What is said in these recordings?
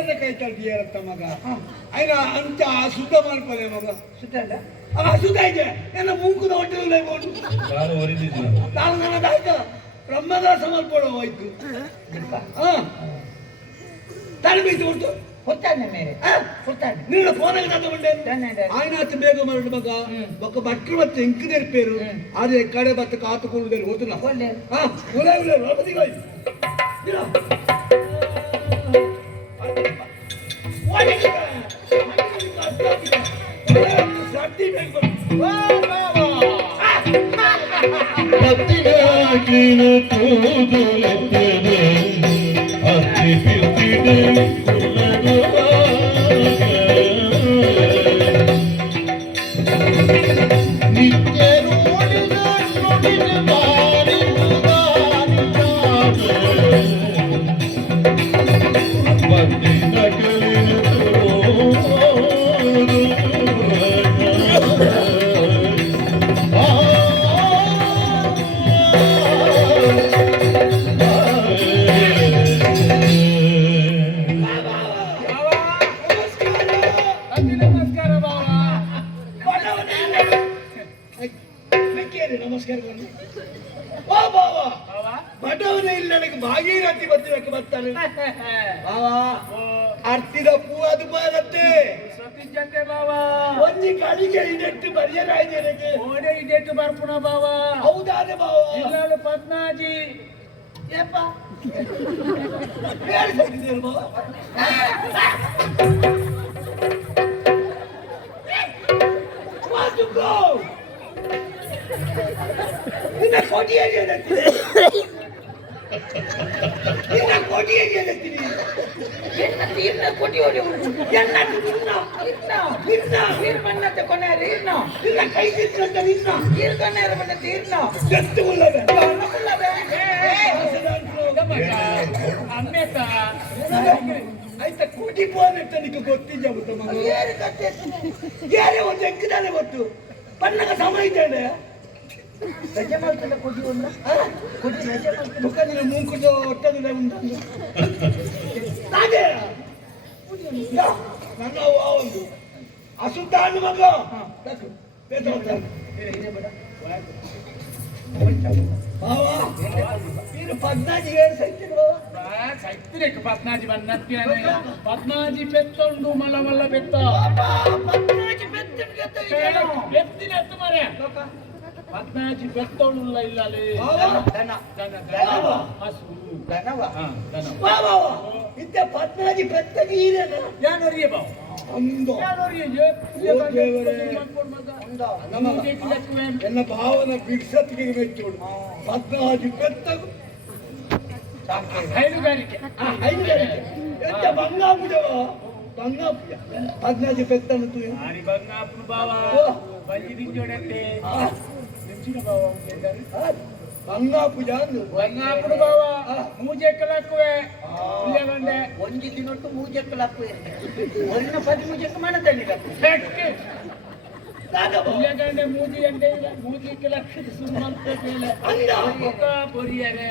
ದೇವರ ಕೈ ತಳ್ದಿಯಾರತ್ತ ಮಗ ಆಯ್ನ ಅಂತ ಶುದ್ಧ ಮಾಡ್ಕೊಳ್ಳೆ ಮಗ ಸುತ್ತ ಅಲ್ಲ ಶುದ್ಧ ಇದೆ ಎಲ್ಲ ಮೂಕುದ ಹೊಟ್ಟೆ ನಾನು ನನ್ನದಾಯ್ತು ಬ್ರಹ್ಮದ ಸಮರ್ಪಣ ಹೋಯ್ತು ತಾನು ಬೀಸಿ ಕೊಡ್ತು ಹೊತ್ತಾನೆ ಮೇರೆ ಹೊತ್ತಾನೆ ನಿನ್ನ ಫೋನಾಗ ತಗೊಂಡೆ ಆಯ್ನಾತ ಬೇಗ ಮರಡು ಮಗ ఒక బట్టలు వచ్చి ఇంక తెరిపారు అది ఎక్కడే బట్ట కాతుకుండు తెరి పోతున్నా ఉలే ఉలే లోపలికి పోయి ಭಾಗೀರಥಿ ಬತ್ತಕ್ಕೆ ಬರ್ತಾನೆ ಅರ್ತಿದ ಪೂ ಅದು ಬರುತ್ತೆ ಸತಿಜತೆ ಬಾವ ಒಂದಿ ಕಾಲಿಗೆ ಇದೆಟ್ಟು ಬರಿಯರಾಯ್ದೆ ನನಗೆ ಓಡೆ ಇದೆಟ್ಟು ಬರ್ಪುಣ ಬಾವ ಹೌದಾನೆ ಬಾವ ಇಲ್ಲಾಳು ಪದ್ನಾಜಿ ಏಪ್ಪ ಬೇರೆ ಸತ್ತಿದ್ದೇನೆ ಬಾವ ವಾಸುಗೋ ನಿನ್ನ ಕೋಟಿಯಾಗಿ ಹೇಳ್ತೀನಿ ನಿನ್ನ ಕೋಟಿಯಾಗಿ ಹೇಳ್ತೀನಿ ಇನ್ನ ಕೊಟ್ಟಿ ಓಡಿ ಎನ್ನ ನಿನ್ನ ನಿನ್ನ ನಿರ್ಮಣ್ಣತೆ ಕೊನೆಯರು ಇನ್ನ ನಿನ್ನ ಕೈ ತಿನ್ನಂತ ನಿನ್ನ ಕೊನೆಯರು ಬಣ್ಣತೆ ಇನ್ನ ಎತ್ತು ಉಳ್ಳವೆ ಅಮ್ಮೇತ ಆಯ್ತಾ ಕೋಟಿ ಪೋನೆಟ್ಟ ನಿಕ್ಕೆ ಗೊತ್ತಿದ್ದ ಮಗ ಏನೇ ಒಂದು ಎಕ್ಕಿದಾನೆ ಗೊತ್ತು ಬಣ್ಣಗ ಸಮಯ ಇದ್ದಾನೆ ರಜೆ ಮಾಡ್ತಲ್ಲ ಕೊಡಿ ಒಂದು ಕೊಡಿ ರಜೆ ಮಾಡ್ತಲ್ಲ ಮುಖಂದಿನ ಮುಂಕುದ ಒಟ್ಟದಿಲ್ಲ ಉಂಟು ಅದೇ ನನ್ನ ಒಂದು ಅಶುದ್ಧ ಹಣ್ಣು ಮಗ ನೀನು ಪದ್ನಾಜಿ ಹೇಳಿ ಸೈತಿನ ಸೈತಿರೇಕ ಪದ್ನಾಜಿ ಬನ್ನತ್ತಿನ ಪದ್ನಾಜಿ ಬೆತ್ತೊಂಡು ಮಲ ಮಲ್ಲ ಬೆತ್ತ ಪದ್ನಾಜಿ ಬೆತ್ತಿನ ಎತ್ತಿನ ಎತ್ತು ಮರೆ ಪದ್ನಾಜಿ ಬೆತ್ತೊಂಡುಲ್ಲ ಇಲ್ಲಲ್ಲಿ ದನ ಹಸು ದನವ ಇದ್ದ ಪದ್ನಾಜಿ ಬೆತ್ತಗಿ ಈರೇನ ಯಾನೋರಿಯ ಬಾವ ಒಂದು ಎನ್ನ ಭಾವನ ಬಿಡ್ಸತ್ತಿಗೆ ಮೆಚ್ಚೋಡು ಪದ್ನಾಜಿ ಬೆತ್ತಗು ಹೈನುಗಾರಿಕೆ ಎಂತ ಬಂಗಾಪುಜವ ಬಂಗಾಪುಜ ಪದ್ನಾಜಿ ಬೆತ್ತನತ್ತು ಆರಿ ಬಂಗಾಪುನ ಬಾವ ಬಲ್ಲಿ ದಿಂಜೋಡಂತೆ ನಿಂಚಿನ ಬಾವ ಬಂಗಾಪುಜ ಅಂದು ಬಂಗಾಪುನ ಬಾವ ಮೂಜೆ ಕಲಾಕುವೆ ಇಲ್ಲಗಂಡೆ ಒಂಜಿ ದಿನೊಟ್ಟು ಮೂಜೆಕ್ಕಲಾಪು ಒನ್ನ 10 ಮೂಜೆಕ್ಕ ಮಾಡತಣ್ಣಿಲ್ಲ ಇಲ್ಲಗಂಡೆ ಮೂಜಿ ಅಂಡೆ ಇಲ್ಲ ಮೂಜಿ ಕಲಾಕ ಸುಮ್ಮಂತ ಕೇಳೆ ಮುಖ ಬೊರಿಯರೆ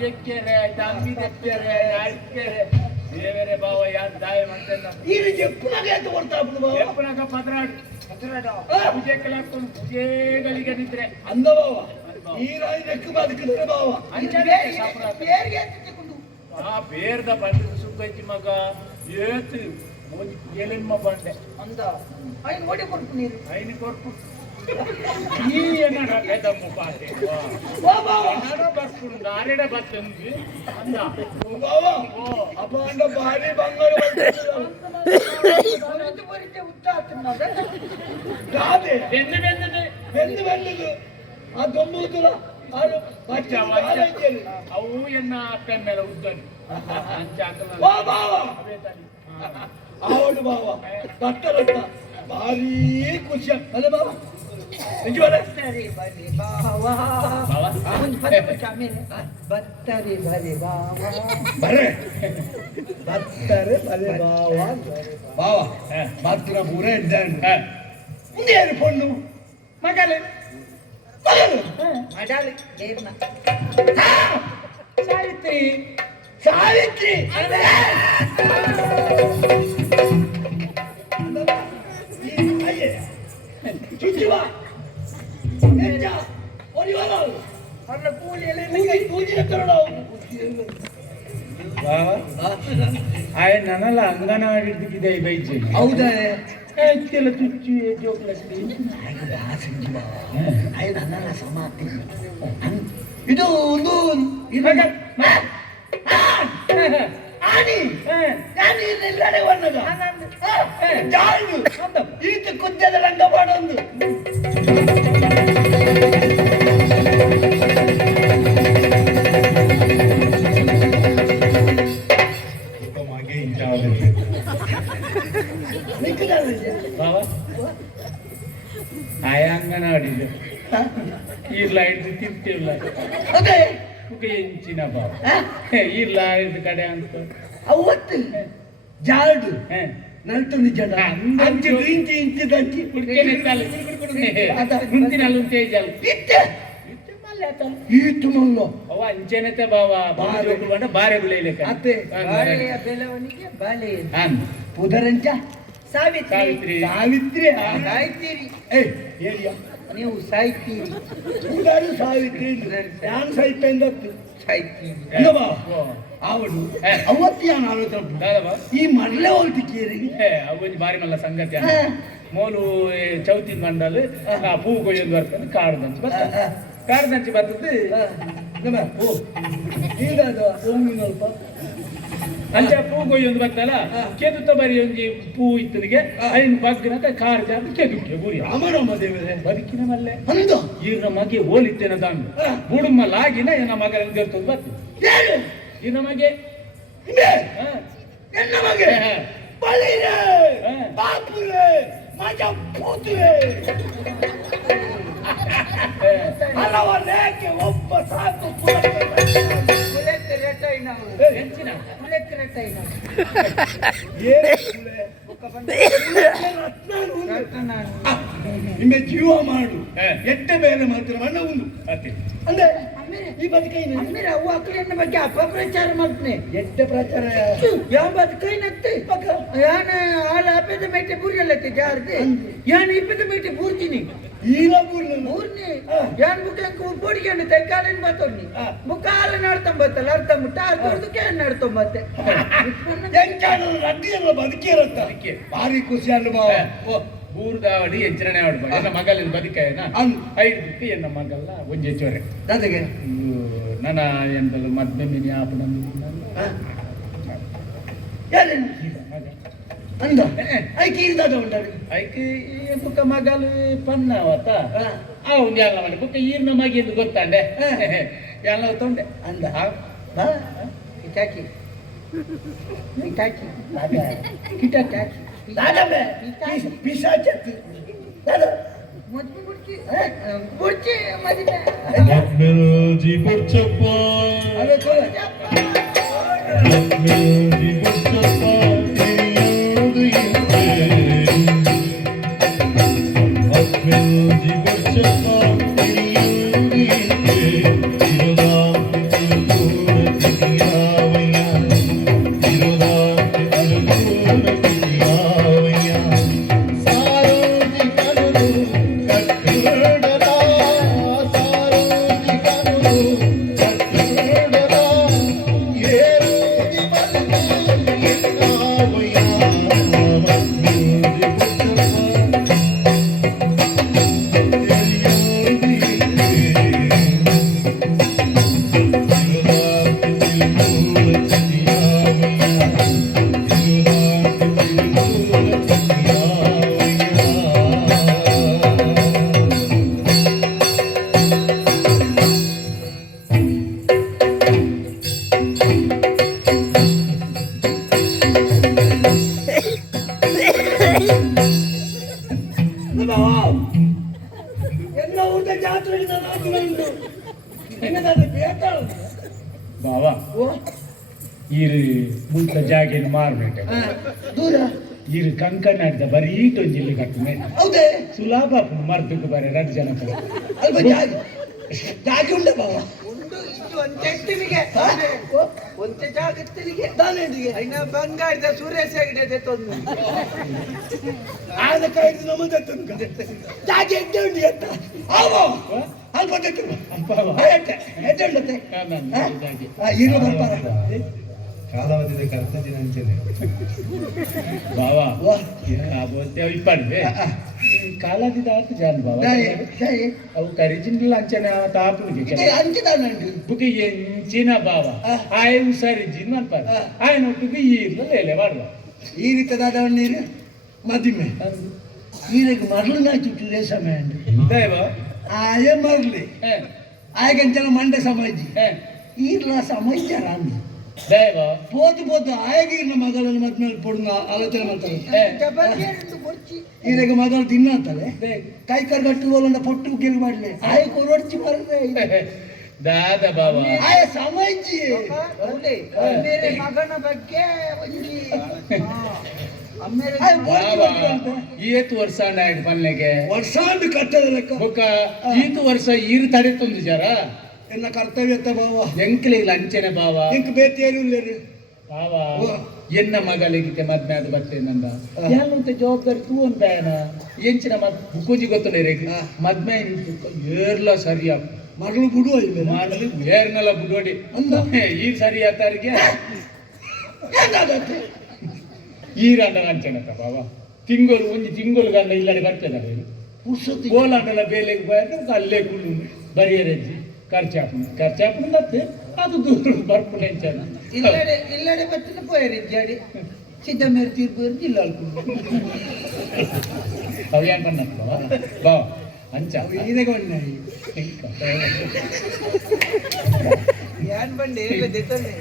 ಬೆಕ್ಕೆರೆ ದಂಬಿ ದೆಪ್ಪೆರೆ ನಾಯ್ಕೆರೆ ದೇವರೇ ಬಾವ ಯಾನ್ ದಾಯ ಮಾಡ್ತೇನೆ ಈ ರೀತಿ ಎಪ್ಪುನಾಗೆ ಅಂತ ಕೊಡ್ತಾಪು ಬಾವ ಎಪ್ಪುನಾಗ ಪದ್ರಾಡ್ ಮೂಜೆ ಕಲಾಕ ಮೂಜೆಗಳಿಗೆ ನಿದ್ರೆ ಅಂದ ಬಾವ ಈ ರಾಯಿ ನೆಕ್ಕು ಬದುಕಿದ್ರೆ ಬಾವ ಆ ಬೇರ್ದ ಬಂದು ಸುಕ್ಕೈತಿ ಮಗ ಏತು ಏಳೆನ್ಮ ಬಂಡೆ ಅಂದ ಐನ್ ಓಡಿ ಕೊಡ್ತು ನೀರು ಐನಿ ಕೊರ್ಪು ಈ ಎನ್ನಡ ಬೆದಮ್ಮು ಪಾತೆ ಎನ್ನಡ ಬರ್ಪುಡು ನಾರೆಡ ಬತ್ತಂದು ಅಂದ ಬಾವ ಅಪ್ಪ ಅಂದ ಭಾರಿ ಬಂಗಾರ ಬರಿತೆ ಉತ್ತಾತುನ್ನದ ಕಾದೆ ಬೆಂದು ಬೆಂದದೆ ಬೆಂದು ಬೆಂದದು ಆ ದೊಂಬುದುಲ ಆರು ಬಚ್ಚ ಆಲೈತಿಯಲ್ಲಿ ಅವು ಎನ್ನ ಅಪ್ಪನ ಮೇಲೆ ಉದ್ದನಿ ಅಂಚಾಕಲ ವಾ ಬಾವ ಅವೇ ತಲಿ ಆವಡು ಬಾವ ಕಟ್ಟರತ್ತ ಭಾರಿ ಖುಷಿ ಅಲ್ಲ ಬಾವ ನಿಜವಲ್ಲ ಬತ್ತರಿ ಬಲಿ ಬಾವ ಒಂದು ಪದ ಆಮೇಲೆ ಬತ್ತರಿ ಬಲಿ ಬಾವ ಬರೆ ಬತ್ತರೆ ಬಲೆ ಬಾವ ಬಾವ ಭದ್ರ ಪೂರ ಇದ್ದಾನೆ ಮುಂದೇನು ಪೊಣ್ಣು ಮಗಲೇ ಮಡಾಲಿ ದೇವ್ನ ಸಾವಿತ್ರಿ ಸಾವಿತ್ರಿ ನನ್ನಲ್ಲ ಅಂಗನವಾಡಿ ಹಿಡಿದಿದೆ ಬೈಜೆ ಹೌದಾ ಹೆಚ್ಚೆಲ್ಲ ತುಚ್ಚು ಜೋಕ್ಲಸ್ತಿ ನನ್ನಲ್ಲ ಸಮಾತಿ ಇದು ಒಂದು ಇವಾಗ ಆನಿ ನಾನು ಇಲ್ಲಡೆ ವನ್ನದ ಜಾಳು ಈತ ಕುದ್ದದ ರಂಗ ಮಾಡೊಂದು ಆಯ ಅಂಗನವಾಡಿದ್ದು ಇಲ್ಲ ಹಿಡಿದು ತಿಂತಿಲ್ಲ ಅದೇ ಎಂಚಿನ ಬಾವ ಇಲ್ಲ ಇದು ಕಡೆ ಅಂತ ಅವತ್ತು ಜಾಡು ಹ. ನಲ್ತು ನಿಜ ಅಂಚಿ ಇಂಚಿ ಇಂಚಿ ದಂಚಿ ಮುಂಚಿನಲ್ಲಿ ತೇಜಲ್ ಇತ್ತೆ ಈತು ಮಲ್ಲ ಅವ ಅಂಚೆನತೆ ಬಾವ ಬಾರೆ ಬಾರೆ ಗುಳೆಯಲಿಕ್ಕೆ ಅತ್ತೆ ಬಾಳೆಯ ಬೆಳವಣಿಗೆ ಬಾಳೆ ಪುದರಂಚ ಸಾವಿತ್ರಿ ಸಾವಿತ್ರಿ ಸಾಯ್ತೀರಿ ಏ ಹೇಳಿಯ ನೀವು ಸಾಯ್ತೀರಿ ಪುದರು ಸಾವಿತ್ರಿ ನಾನು ಸಾಯ್ತಂದತ್ತು ಸಾಯ್ತೀರಿ ಆವಡು ಏ. ಅವತ್ತಿಯಾನ ಆಲೋಚನೆ ದಾದವ ಈ ಮರಳೆ ಹೊಲ್ತಿಕ್ಕೇರಿ ಅವೊಂದು ಬಾರಿ ಮಲ್ಲ ಸಂಗತಿ ಮೋಲು ಚೌತಿ ಮಂಡಲ್ ಪೂ ಕೊಯ್ಯೊಂದು ಬರ್ತದೆ ಕಾಡ್ದಂಚು ಬರ್ತದೆ ಕಾಡ್ದಂಚು ಬರ್ತದೆ ಓ ಈಗದು ಸೋಮಿನಲ್ಪ ಅಂಚ ಪೂ ಕೊಯ್ಯೊಂದು ಬರ್ತಲ್ಲ ಕೆದುತ್ತ ಬರಿ ಒಂಜಿ ಪೂ ಇತ್ತನಿಗೆ ಐನ್ ಬಗ್ಗನಕ ಕಾರ್ ಜಾಗ ಕೆದುಕ್ಕೆ ಗುರಿ ರಾಮರಾಮ ದೇವರೇ ಬದುಕಿನ ಮಲ್ಲೆ ಅಂದ ಈರ್ನ ಮಗೆ ಹೋಲಿತ್ತೇನೆ ದಾಂಡು ಬುಡುಮಲ್ಲಾಗಿನ ಏನ ಮಗನ ಗೆರ್ತದ ಬರ್ತದೆ ಏನು ಈರ್ನ ಮಗೆ ಹಿಂದೆ ಹ. ನನ್ನ ಮಗೆ ಹ. ಬಲಿರೆ ಹ. ಬಾಪುರೆ ಮಜ ಪೂತುರೆ ಹಲವರೇಕೆ ಒಬ್ಬ ಸಾಕು ಮುಲೆಕ್ಕೆ ರೆಟೈ ನಾವು ಹೆಂಚಿನ ಮುಲೆಕ್ಕೆ ರೆಟೈ ನಾವು ನಿಮ್ಮೆ ಜೀವ ಮಾಡು ಹ. ಎಟ್ಟೆ ಬೇರೆ ಮಾತ್ರ ಮಣ್ಣ ಉಂಡು ಅತಿ ಅಂದ್ರೆ ಈ ಬದುಕೈನ ಅಂದ್ರೆ ಅವು ಅಕ್ಕಲಿನ ಬಗ್ಗೆ ಅಪಪ್ರಚಾರ ಮಾಡ್ತೀನಿ ಎಟ್ಟೆ ಪ್ರಚಾರ ಯಾವ ಬದುಕೈನತ್ತೆ ಯಾನ ಆಳ ಅಪೇದ ಮೇಟೆ ಬುರ್ಯಲ್ಲತ್ತೆ ಜಾರ್ದೆ ಯಾನ ಇಪ್ಪದ ಮೇಟೆ ಬೂರ್ತೀನಿ ಈಗ ಬೂರ್ಲ ಬೂರ್ನಿ ಯಾನ್ ಮುಖ ಬೋಡಿಗೆ ತೆಕ್ಕಾಲೇನ್ ಬತ್ತೋನಿ ಮುಖ ಹಾಲ ನಡ್ತಂಬತ್ತಲ್ಲ ಅರ್ಥ ಮುಟ್ಟ ಅರ್ಧಕ್ಕೆ ನಡ್ತಂಬತ್ತೆ ಎಂಚಾನು ರಡ್ಡಿಯಲ್ಲ ಬದುಕಿರತ್ತ ಅದಕ್ಕೆ ಭಾರಿ ಖುಷಿ ಅಲ್ಲ ಮಾವ ಬೂರ್ದಾವಡಿ ಎಂಚರಣೆ ಆಡ್ಬ ಎನ್ನ ಮಗಲಿನ ಬದುಕೇನ ಐದಕ್ಕೆ ಎನ್ನ ಮಗಲ್ಲ ಒಂಜೆ ಚೊರೆ ನನಗೆ ನನ್ನ ಎಂತಲ್ಲ ಮದ್ಮೆ ಮಿನಿ ಆಪು ಯಾರೇನು ಅಂದ ಐಕಿ ಇರ್ದಾದ ಉಂಟಾರಿ ಐಕೆ ಬುಕ್ಕ ಮಗಲು ಪನ್ನವತ್ತ ಅವ್ನು ಎಲ್ಲ ಮಾಡಿ ಬುಕ್ಕ ಈರ್ನ ಮಗಿ ಎಂದು ಗೊತ್ತಾಂಡೆ ಎಲ್ಲ ತೊಂಡೆ ಅಂದ ಬಾ ಕಿಟಾಕಿ ಕಿಟಾಕಿ ಕಿಟಾಕಿ ದಾದಬೆ ಪಿಶಾಚತ್ತು ದಾದ ಮುದ್ದೆ ಬುಡ್ಚಿ ಮದಿನ Melody Porchapa, ಅದೇ ಕೋಲ Melody Porchapa, Melody Porchapa, ಎಲ್ಲ ಊಟ ಜಾತ್ರೆಗೆ ಉಂಟು ನಿನ್ನದಾದ ಬೇತಾಳ ಬಾವಾ ಓ ಈರು ಮುಂತ ಜಾಗೇನು ಮಾರ್ಬೇಕು ದೂರ ಈರು ಕಂಕಣ ಆಡಿದ ಬರೀ ಈಟೊಂಜಿಲ್ಲಿ ಕಟ್ಟುನೆ ಹೌದೇ ಸುಲಭ ಮರ್ದಕ್ಕೆ ಬರೀ 2 ಜನ ಅಲ್ಪ ಜಾಗ ಜಾಗ ಉಂಟ ಬಾವ ಉಂಡು ಇದು ಒಂಟೆಟ್ಟಿಗೆ ಒಂಟೆ ಜಾಗತ್ತಿಗೆ ದಾನೇಂದಿಗೆ ಐನ ಬಂಗಾರದ ಸುರೇಶ ಹೆಗಡೆ ತಂದು ಆದ ಕಾಯ್ದು ನಮ್ಮ ತನ್ಕ ಜಾಗ ಎಡ್ಡೆ ಉಂಡಿ ಅಂತ ಆವೋ ಅಲ್ಪ ತೆತ್ತು ಅಪ್ಪ ಎಡ್ಡೆ ಉಂಡತ್ತೆ ಇರು ಬರ್ತಾರ ಕಾಲಾವಧಿದ ಕರ್ತಂಚಿನ ಅಂಚನೆ ಬಾವಾ ವಾ ಇಪ್ಪಡ್ವೆ ಕಾಲಾದಿ ದಾತು ಜಾನ್ ಬಾವ ಅವು ಕರಿಜಿನ್ಲ ಅಂಚನೆ ತಾಪುಗೆ ಅಂಚಿದಾನಂಡು ಬುಕ್ ಎಂಚಿನ ಬಾವ ಆಯ ಸರಿ ಜಿನ್ ಅನ್ಪಾರ ಆಯ ಒಟ್ಟಿಗೆ ಈರ್ಲ ಲೇಲೆ ಮಾಡುವ ಈ ರೀತಿಯಾದ ನೀರು ಮದಿಮೆ ಈರಿಗೆ ಮರಳು ಚುಟ್ಟು ರೇಷಮೆ ಅಂಡು ದೈವ ಆಯ ಮರಳಿ ಆಯಗಂಚನ ಮಂಡೆ ಸಮಾಜಿ ಈರ್ಲ ಸಮಾಜ ರಾಂದು ದೈವ పోతు పోతు ఆయగీరిన మగలను మధ్య పొడున్న ఆలోచన ಮಾಡ್ತಾರೆ ఈరగ మగలు తిన్నాతలే కై కర్గట్టు వాళ్ళ పొట్టు ಗೆಲ್ ಮಾಡ್ಲೆ ಆಯ ಕೊರಡ್ಚಿ ಮಾರ್ರೆ ದಾದ ಬಾವ ಆಯ ಸಮಜ್ಜಿ ಮೇರೆ ಮಗನ ಬಗ್ಗೆ ಒಂಜಿ ಆಯ ಬೋರ್ಚಿ ಅಂತ ಈತು ವರ್ಷ ನಾಯ್ಡು ಪಲ್ಲೆಗೆ ವರ್ಷಾಂಡ್ ಕಟ್ಟದ ಲೆಕ್ಕ ಬೊಕ್ಕ ಈತು ವರ್ಷ ಈರು ತಡೆತೊಂದು ಜರ ಎನ್ನ ಕರ್ತವ್ಯತ್ತ ಬಾವ ಎಂಕ್ಲಿಗೆ ಲಂಚನೆ ಬಾವ ಇಂಕ ಬೇತೇರು ಇಲ್ಲರು ಬಾವ ಎನ್ನ ಮಗಳಿಗೆ ಮದ್ಮೆ ಅದು ಬರ್ತೇನಂದ ಯಾರಂತ ಜವಾಬ್ದಾರಿ ತೂ ಅಂತ ಎಂಚಿನ ಬುಕ್ಕುಜಿ ಗೊತ್ತಲ್ಲ ರೇಖೆ ಮದ್ಮೆ ಏರ್ಲ ಸರಿಯ ಮರಳು ಬಿಡುವ ಇಲ್ಲ ಮಾಡಲಿ ಏರ್ನೆಲ್ಲ ಬಿಡೋಡಿ ಈ ಸರಿ ಆತಾರಿಗೆ ಈರಂಡ ಲಂಚನಕ್ಕ ಬಾವ ತಿಂಗಳು ಒಂಜಿ ತಿಂಗಳು ಗಂಡ ಇಲ್ಲಡೆ ಬರ್ತೇನೆ ಪುರ್ಸೊತ್ತಿ ಗೋಲಾಂಡಲ ಬೇಲೆಗೆ ಹೋಯ್ತು ಅಲ್ಲೇ ಕುಳ್ಳು ಬರಿಯರೆಜ್ಜಿ ಖರ್ಚಾಪುನ ಮತ್ತೆ ಅದು ದೂರ ಬರ್ಪುಣ ಎಂಚನ ಇಲ್ಲಡೆ ಬತ್ತಿನ ಪೋಯರಿ ಜಾಡಿ ಸಿದ್ದಮೇರ್ ತೀರ್ಪು ಜಿಲ್ಲಾ ಅವು ಏನ್ ಪನ್ನಪ್ಪ ಬಾ ಅಂಚ ಇದಕ್ಕೆ ಒಳ್ಳೆ ಯಾನ್ ಬಂಡೆ ಎಲ್ಲ ದೆತ್ತನೆ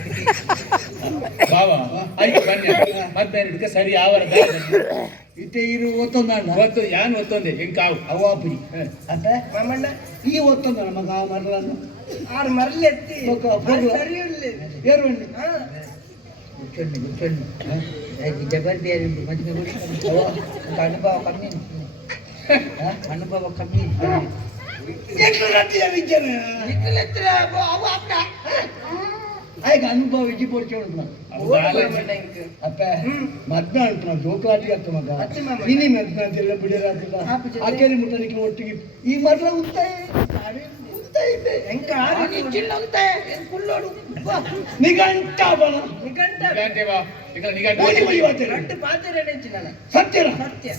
ಬಾವ ಆಯ್ತು ಬನ್ನಿ ಮತ್ತೆ ಇದಕ್ಕೆ ಸರಿ ಆವರ ಇತ್ತೆ ಇರು ಒತ್ತೊಂದಣ್ಣ ಒತ್ತು ಯಾನ್ ಒತ್ತೊಂದೆ ಎಂಕಾವು ಅವಾಪುರಿ ಅಪ್ಪ ಮಾಮಣ್ಣ ಈ ಒತ್ತೊಂದಣ್ಣ ಮಗ ಮರಳನ್ನು ಆರು ಮರಳೆತ್ತಿ ಸರಿ ಉಳ್ಳೆ ಏರುವಣ್ಣಿ ಗುಚ್ಚಣ್ಣು ಗುಚ್ಚಣ್ಣು ಜಬರ್ ಬೇರೆ ಮದುವೆ ಅನುಭವ ಕಮ್ಮಿ ಅನುಭವ ಕಮ್ಮಿ ಎಷ್ಟು ರಟ್ಟಿಯ ವಿಜ್ಞಾನ ಆಯ್ಗ ಅನುಭವ ವಿಜಿ ಪೋರ್ಚೆ ಉಂಟು ಅಪ್ಪ ಮದ್ನ ಉಂಟು ಜೋಕಾಟಿ ಆಗ್ತ ಮಗ ಇನಿ ಮದ್ನ ಅಂತೆಲ್ಲ ಬಿಡಿರಾತಿಲ್ಲ ಅಕ್ಕೇರಿ ಮುಟ್ಟಲಿಕ್ಕೆ ಒಟ್ಟಿಗೆ ಈ ಮರ್ಲ ಉಂಟಾಯ ನಿಗಂಟ ಬಲ ಸತ್ಯ ಸತ್ಯ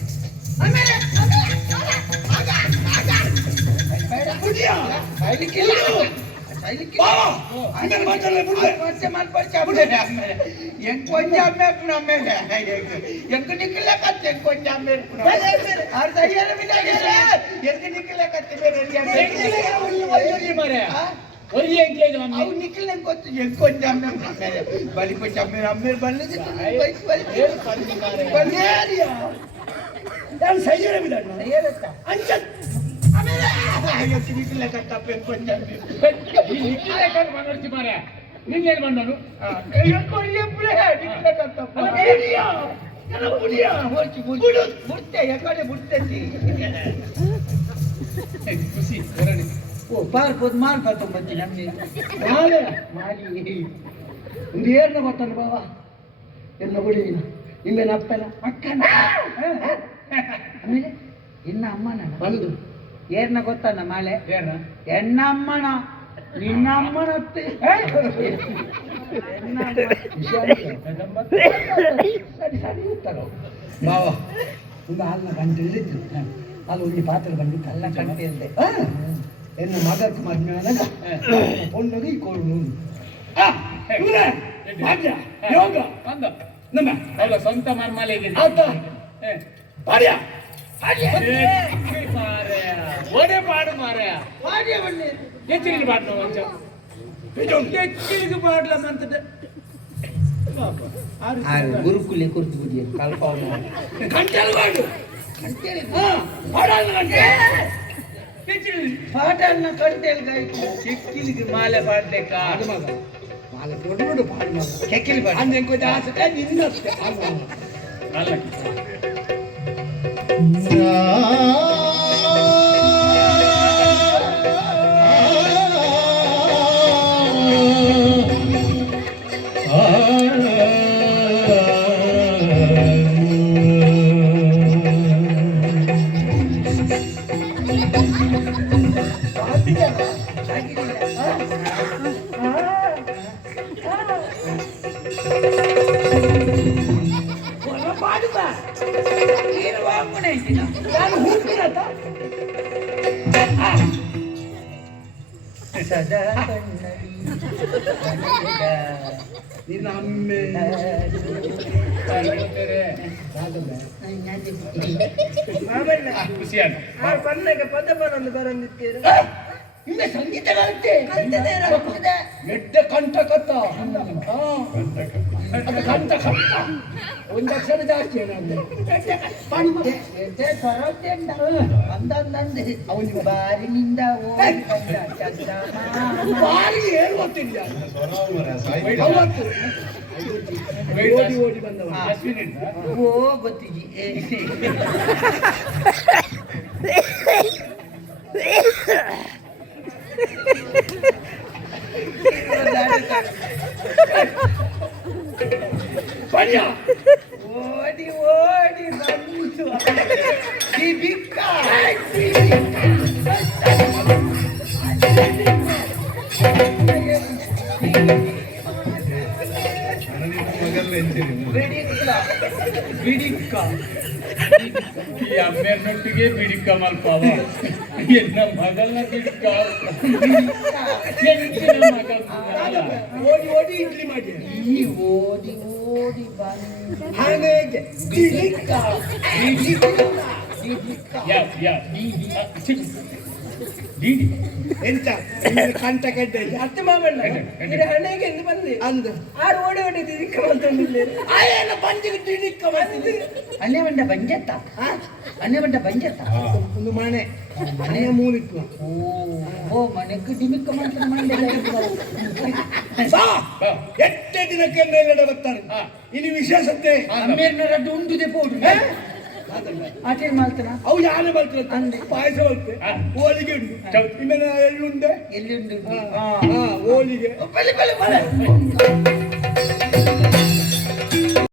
ನಿಂಗೇನ್ ಬಂದನು ಖುಷಿ ಓ ಪಾರ್ಪೋದ್ ಮಾಡ್ಕೊತ ಬಂದಿ ನಮ್ಗೆ ಮಾಡಿ ಒಂದು ಏರ್ನ ಬರ್ತಾನೆ ಬಾವ ಎಲ್ಲ ಬಿಡಿ ನಿಮ್ಮೇನ ಅಪ್ಪನ ಅಕ್ಕನ ಆಮೇಲೆ ಇನ್ನ ಅಮ್ಮನ ಬಂದು ಏರ್ನ ಗೊತ್ತಣ್ಣ ಮಾಲೆ ಏನ ಎನ್ನ ಅಮ್ಮನ ನಿನ್ನ ಅಮ್ಮನತ್ತೆ ಸರಿ ಸರಿ ಇರ್ತಾರ ಬಾವ ಒಂದು ಹಾಲಿನ ಗಂಟೆ ಇಲ್ಲಿದ್ದು ಅಲ್ಲಿ ಒಂದು ಪಾತ್ರೆ ಬಂದಿತ್ತು ಅಲ್ಲ ಕಂಟೆ ಇಲ್ದೆ ಎನ್ನ ಮಗಕ್ಕೆ ಮದ್ಮೇನಾಗ பொண்ணுಗೆ ಈ ಕೊಡು ಯೋಗ ಬಂದ ನಮ್ಮ ಅವಳ ಸ್ವಂತ ಮರ್ಮಾಲೆಗೆ ಆತ ಬಾರ್ಯ ಒಡೆ ಪಾಡು ಮಾರ ಹೆಚ್ಚಿಗೆ ಪಾಡ್ನ ಒಂಚ ಹೆಚ್ಚಿಗೆ ಪಾಡ್ಲಂತ ಗುರುಕುಲೆ ಕುರ್ತು ಬುದ್ಧಿ ಕಲ್ಪ ಗಂಟೆಲ್ಗಾಡು ಪಾಟನ್ನ ಕಂಟೆಲ್ಗಾಯ್ತು ಚಿಕ್ಕಿಲಿಗೆ ಮಾಲೆ ಪಾಡ್ಲಿಕ್ಕ ಅದು ಮಗ ಮಾಲ ದೊಡ್ಡ ಪಾಡು ಮಗ ಕೆಕ್ಕಿಲಿ ಪಾಡ ಅಂದೆ ಕೊಂಚ ಆಸೆ ನಿನ್ನಷ್ಟೇ ಅಲ್ಲ ಪಾಡುವ ನೀನು ಹೋಗ್ಬಿಡೆ ಅಂತೀನ. ನಾನು ಹೂಪಿನತ ಸದಾ ಕಣ್ಣಲ್ಲಿ ಕನಸಿದ ನಿನ್ನ ಅಮ್ಮೆ ಮಾಮಣ್ಣ ಖುಷಿಯಾಗ ಆ ಪನ್ನಗೆ ಪದ ಬರಲು ಬರಂದಿದ್ದೀರ ಇನ್ನ ಸಂಗೀತ ಕಲಿತೆ ಕಲ್ತಿದೆ ಎಡ್ಡ ಕಂಠ ಕತ್ತ ಕಂಠ ಕಂಠ ಒಂದು ಅಕ್ಷರ ಜಾಸ್ತಿ ಅಂದಂದೆ ಅವನು ಬಾರಿನಿಂದ ಓಡಿ ಬಂದ ಚಂದ ಬಾರಿ ಏನು ಗೊತ್ತಿಲ್ಲ ಅವತ್ತು ಓಡಿ ಓಡಿ ಬಂದವ ಓ ಗೊತ್ತಿಜಿ ಬನ್ಯ ಓಡಿ ಓಡಿ ಬಂತು ಈ ಬಿಕ್ಕ ಬಿಡಿಕ್ಕ ಬಿಡಿಕ್ಕ ಈ ಅಮ್ಮೆನೊಟ್ಟಿಗೆ ಬಿಡಿಕ ಮಲ್ಪಾವ ಎನ್ನ ಮಗಳನ್ನ ಬಿಡಿಕ ಹೆಂಚಿನ ಮಗ ಓಡಿ ಓಡಿ ಇಡ್ಲಿ ಮಾಡಿ ಈ ಓಡಿ ಓಡಿ ಬಂತು ಹಾಗೆ ಬಿಡಿಕ್ಕ ಡಿಡಿ ಎಂತ ನಿನ್ನ ಕಂಠ ಕೆಡ್ಡೆ ಅತ್ತೆ ಮಾಮಣ್ಣ ಇದು ಹಣೆಗೆ ಎಂದು ಬಂದೆ ಅಂದು ಆರು ಓಡಿ ಓಡಿ ದಿಕ್ಕ ಬಂತಂದಿಲ್ಲ ಆಯನ ಬಂದಿಗೆ ಬಿಡಿಕ್ಕ ಬಂದಿದೆ ಅನ್ಯ ಬಂಡ ಬಂಜತ್ತ ಅನ್ಯ ಬಂಡ ಬಂಜತ್ತ ಒಂದು ಮನೆ ಮನೆಯ ಮೂಲಿತ್ತು ಓ ಮನೆಗೆ ಡಿಮಿಕ್ಕ ಮಾಡ್ತಾನೆ ಎಟ್ಟೆ ದಿನಕ್ಕೆ ಮೇಲೆಡೆ ಬರ್ತಾರೆ ಇನ್ನು ವಿಶೇಷತೆ ಅಮ್ಮೇರ್ನ ರಡ್ಡು ಉಂಟುದೆ ಪೋಡು ಆಟೇನ್ ಮಾಡ್ತಾನ ಅವು ಯಾರೇ ಬರ್ತಾರೆ ಪಾಯಸ ಬರ್ತದೆ ಹೋಳಿಗೆ ಉಂಟು ಇಮೇಲೆ ಎಳ್ಳುಂಡೆ ಎಲ್ಲಿ ಉಂಟು ಹೋಳಿಗೆ